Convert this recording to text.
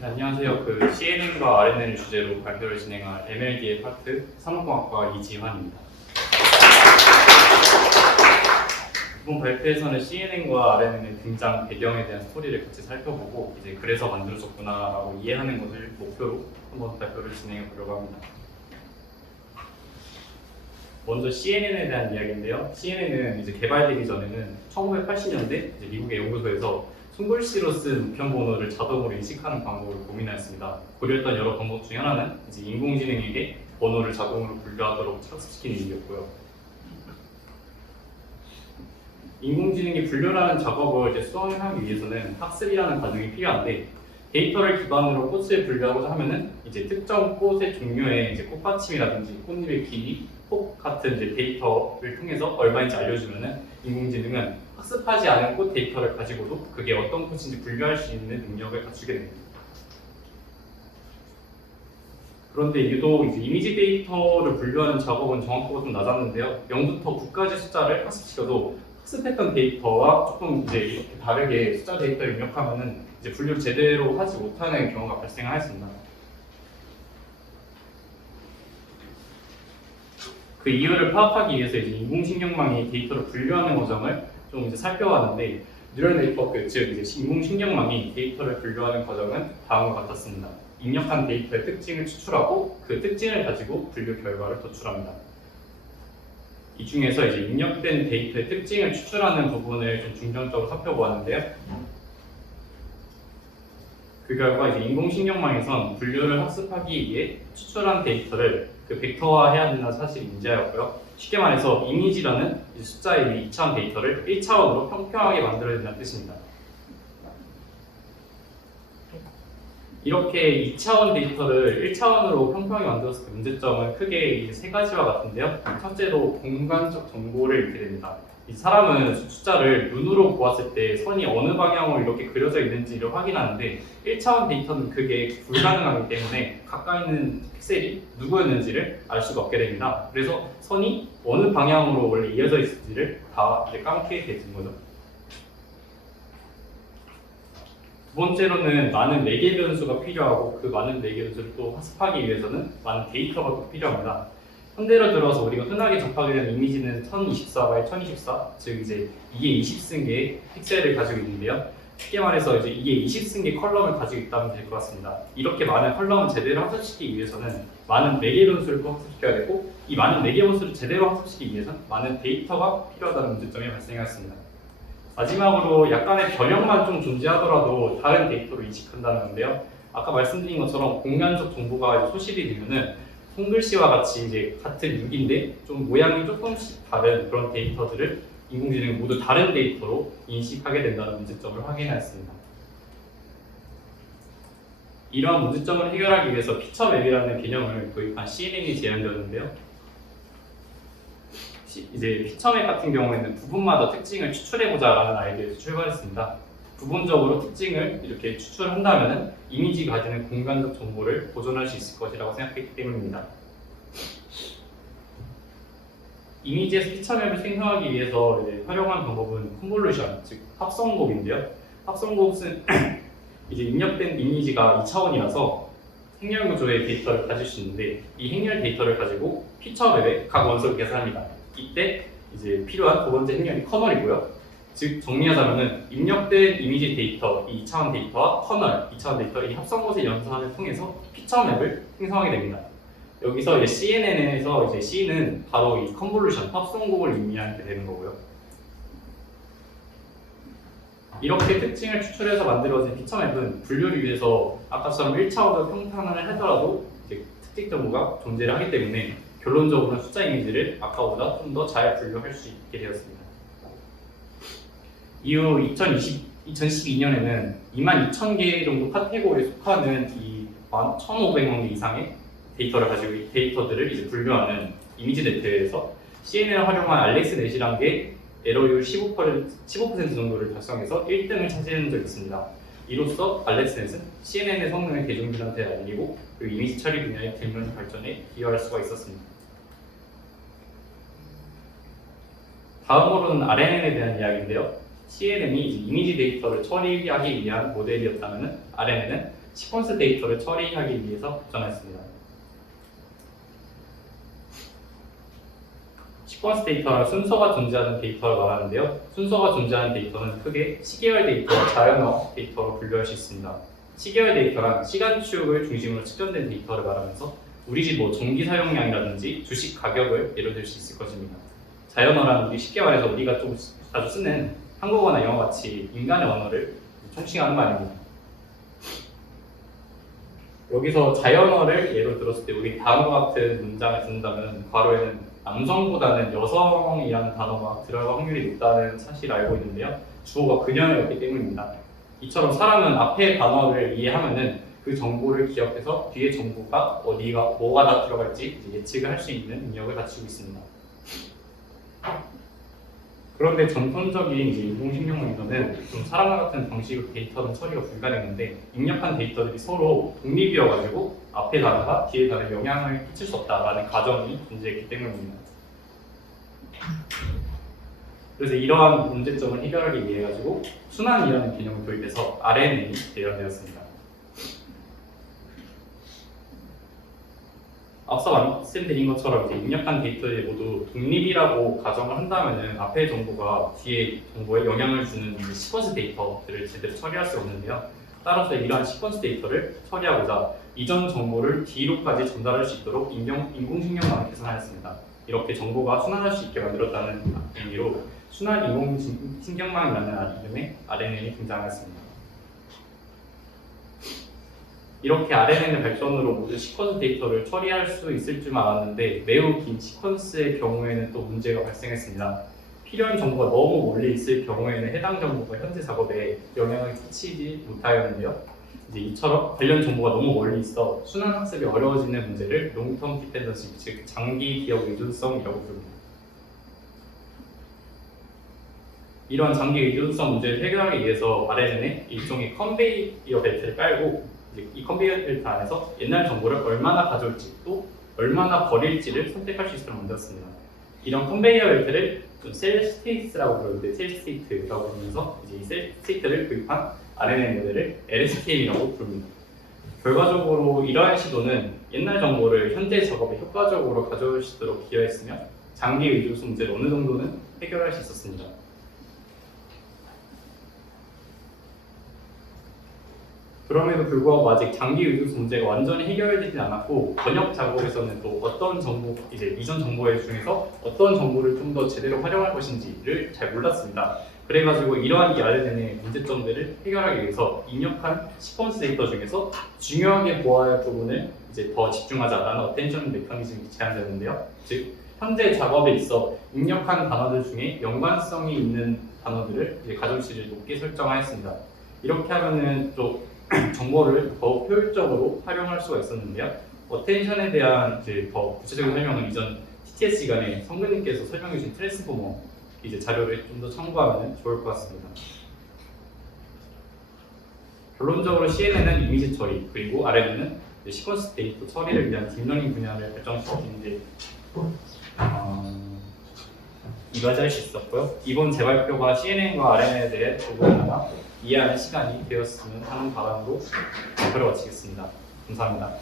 네, 안녕하세요. CNN과 RNN을 주제로 발표를 진행할 MLD의 파트 산업공학과 이지환입니다. 이번 발표에서는 CNN과 RNN의 등장 배경에 대한 스토리를 같이 살펴보고 이제 그래서 만들어졌구나라고 이해하는 것을 목표로 한번 발표를 진행해 보려고 합니다. 먼저 CNN에 대한 이야기인데요. CNN은 이제 개발되기 전에는 1980년대 미국의 연구소에서 손글씨로 쓴 우편 번호를 자동으로 인식하는 방법을 고민하였습니다. 고려했던 여러 방법 중 하나는 이제 인공지능에게 번호를 자동으로 분류하도록 학습시키는 일이었고요. 인공지능이 분류라는 작업을 수행하기 위해서는 학습이라는 과정이 필요한데 데이터를 기반으로 꽃을 분류하고자 하면은 이제 특정 꽃의 종류의 꽃받침이라든지 꽃잎의 길이, 폭 같은 데이터를 통해서 얼마인지 알려주면은 인공지능은 학습하지 않은 꽃 데이터를 가지고도 그게 어떤 꽃인지 분류할 수 있는 능력을 갖추게 됩니다. 그런데 유독 이미지 데이터를 분류하는 작업은 정확도가 좀 낮았는데요. 0부터 9까지 숫자를 학습시켜도 학습했던 데이터와 조금 이렇게 다르게 숫자 데이터를 입력하면은 분류를 제대로 하지 못하는 경우가 발생하였습니다. 그 이유를 파악하기 위해서 인공신경망이 데이터를 분류하는 과정을 좀 살펴봤는데 뉴럴 네트워크, 즉 인공신경망이 데이터를 분류하는 과정은 다음과 같았습니다. 입력한 데이터의 특징을 추출하고 그 특징을 가지고 분류 결과를 도출합니다. 이 중에서 입력된 데이터의 특징을 추출하는 부분을 좀 중점적으로 살펴보았는데요. 그 결과 인공신경망에선 분류를 학습하기 위해 추출한 데이터를 벡터화해야 된다는 사실이 문제였고요. 쉽게 말해서 이미지라는 숫자의 2차원 데이터를 1차원으로 평평하게 만들어야 된다는 뜻입니다. 이렇게 2차원 데이터를 1차원으로 평평하게 만들었을 때 문제점은 크게 세 가지와 같은데요. 첫째로 공간적 정보를 잃게 됩니다. 사람은 숫자를 눈으로 보았을 때 선이 어느 방향으로 이렇게 그려져 있는지를 확인하는데 1차원 데이터는 그게 불가능하기 때문에 가까이 있는 픽셀이 누구였는지를 알 수가 없게 됩니다. 그래서 선이 어느 방향으로 원래 이어져 있을지를 다 까먹게 되는 거죠. 두 번째로는 많은 매개 변수가 필요하고 그 많은 매개 변수를 또 학습하기 위해서는 많은 데이터가 또 필요합니다. 현대로 들어서 우리가 흔하게 접하게 되는 이미지는 1024 x 1024, 즉 이게 20승계의 픽셀을 가지고 있는데요. 쉽게 말해서 이게 20승계 컬럼을 가지고 있다면 될 것 같습니다. 이렇게 많은 컬럼을 제대로 학습시키기 위해서는 많은 매개 변수를 또 학습시켜야 되고 이 많은 매개 변수를 제대로 학습시키기 위해서는 많은 데이터가 필요하다는 문제점이 발생했습니다. 마지막으로 약간의 변형만 좀 존재하더라도 다른 데이터로 인식한다는 건데요. 아까 말씀드린 것처럼 공간적 정보가 소실이 되면은 손글씨와 같이 같은 6인데 좀 모양이 조금씩 다른 그런 데이터들을 인공지능이 모두 다른 데이터로 인식하게 된다는 문제점을 확인하였습니다. 이러한 문제점을 해결하기 위해서 피처맵이라는 개념을 도입한 CNN이 제안되었는데요. 피처맵 같은 경우에는 부분마다 특징을 추출해보자라는 아이디어에서 출발했습니다. 부분적으로 특징을 이렇게 추출한다면 이미지가 가지는 공간적 정보를 보존할 수 있을 것이라고 생각했기 때문입니다. 이미지에서 피처맵을 생성하기 위해서 활용한 방법은 컨볼루션, 즉 합성곱인데요. 합성곱은 입력된 이미지가 2차원이라서 행렬 구조의 데이터를 가질 수 있는데 이 행렬 데이터를 가지고 피처맵의 각 원소를 계산합니다. 이때 필요한 두 번째 행렬이 커널이고요. 즉 정리하자면은 입력된 이미지 데이터, 이 2차원 데이터와 커널, 2차원 데이터 이 합성것의 연산을 통해서 피처맵을 생성하게 됩니다. 여기서 CNN에서 C는 바로 이 컨볼루션, 합성곱을 의미하게 되는 거고요. 이렇게 특징을 추출해서 만들어진 피처맵은 분류를 위해서 아까처럼 1차원으로 평탄을 하더라도 특징 정보가 존재를 하기 때문에 결론적으로는 숫자 이미지를 아까보다 좀 더 잘 분류할 수 있게 되었습니다. 이후 2012년에는 22,000개 정도 카테고리에 속하는 이 1,500만 개 이상의 데이터를 가지고 데이터들을 분류하는 이미지 네트에서 CNN을 활용한 알렉스넷이라는 게 에러율 15% 정도를 달성해서 1등을 차지한 적이 있습니다. 이로써 알렉스넷은 CNN의 성능을 대중들한테 알리고 그리고 이미지 처리 분야의 균형 발전에 기여할 수가 있었습니다. 다음으로는 RNN에 대한 이야기인데요. CNN이 이미지 데이터를 처리하기 위한 모델이었다면 RNN은 시퀀스 데이터를 처리하기 위해서 구성했습니다. 시퀀스 데이터는 순서가 존재하는 데이터를 말하는데요. 순서가 존재하는 데이터는 크게 시계열 데이터와 자연어 데이터로 분류할 수 있습니다. 시계열 데이터란 시간 축을 중심으로 측정된 데이터를 말하면서 우리 집 전기 사용량이라든지 주식 가격을 예로 들 수 있을 것입니다. 자연어란 우리 쉽게 말해서 우리가 좀 자주 쓰는 한국어나 영어 같이 인간의 언어를 총칭하는 말입니다. 여기서 자연어를 예로 들었을 때 우리 다음과 같은 문장을 듣는다면 괄호에는 남성보다는 여성이라는 단어가 들어갈 확률이 높다는 사실을 알고 있는데요. 주어가 그녀였기 때문입니다. 이처럼 사람은 앞에 단어를 이해하면은 그 정보를 기억해서 뒤에 정보가 뭐가 다 들어갈지 예측을 할 수 있는 능력을 갖추고 있습니다. 그런데 전통적인 인공신경론에서는 좀 사람과 같은 방식으로 데이터는 처리가 불가능한데 입력한 데이터들이 서로 독립이어가지고 앞에 단어가 뒤에 단어에 영향을 끼칠 수 없다라는 가정이 존재했기 때문입니다. 그래서 이러한 문제점을 해결하기 위해 가지고 순환이라는 개념을 도입해서 RNN이 대연되었습니다. 앞서 말씀드린 것처럼 입력한 데이터들이 모두 독립이라고 가정을 한다면 앞에 정보가 뒤에 정보에 영향을 주는 시퀀스 데이터들을 제대로 처리할 수 없는데요. 따라서 이러한 시퀀스 데이터를 처리하고자 이전 정보를 뒤로까지 전달할 수 있도록 인공신경망을 개선하였습니다. 이렇게 정보가 순환할 수 있게 만들었다는 의미로 순환 인공신경망이라는 이름의 RNN이 등장했습니다. 이렇게 RNN의 발전으로 모두 시퀀스 데이터를 처리할 수 있을 줄 알았는데 매우 긴 시퀀스의 경우에는 또 문제가 발생했습니다. 필요한 정보가 너무 멀리 있을 경우에는 해당 정보가 현재 작업에 영향을 끼치지 못하였는데요. 이처럼 관련 정보가 너무 멀리 있어 순환 학습이 어려워지는 문제를 롱텀 디펜던시, 즉 장기 기억 의존성이라고 부릅니다. 이러한 장기 의존성 문제를 해결하기 위해서 RNN에 일종의 컨베이어 벨트를 깔고 이 컨베이어 벨트 안에서 옛날 정보를 얼마나 가져올지 또 얼마나 버릴지를 선택할 수 있도록 만들었습니다. 이런 컨베이어 벨트를 셀 스테이트라고 부르는데 셀 스테이트라고 부르면서 이 셀 스테이트를 도입한 RNN 모델을 LSTM이라고 부릅니다. 결과적으로 이러한 시도는 옛날 정보를 현재 작업에 효과적으로 가져올 수 있도록 기여했으며 장기 의존성 문제를 어느 정도는 해결할 수 있었습니다. 그럼에도 불구하고 아직 장기 의존성 문제가 완전히 해결되지 않았고 번역 작업에서는 또 어떤 정보, 이전 정보의 중에서 어떤 정보를 좀 더 제대로 활용할 것인지를 잘 몰랐습니다. 그래가지고 이러한 이 RNN의 문제점들을 해결하기 위해서 입력한 시퀀스 데이터 중에서 중요하게 보아야 할 부분을 더 집중하자라는 어텐션 메커니즘이 제안되는데요. 즉 현재 작업에 있어 입력한 단어들 중에 연관성이 있는 단어들을 가중치를 높게 설정하였습니다. 이렇게 하면은 또 정보를 더 효율적으로 활용할 수가 있었는데요. 어텐션에 대한 더 구체적인 설명은 이전 TTS 시간에 성근님께서 설명해 주신 트랜스포머 자료를 좀 더 참고하면 좋을 것 같습니다. 결론적으로 CNN은 이미지 처리 그리고 RNN은 시퀀스 데이터 처리를 위한 딥러닝 분야를 발전시키는데 이까지 할 수 있었고요. 이번 재발표가 CNN과 RNN에 대해 조금이나마 이해하는 시간이 되었으면 하는 바람으로 발표를 마치겠습니다. 감사합니다.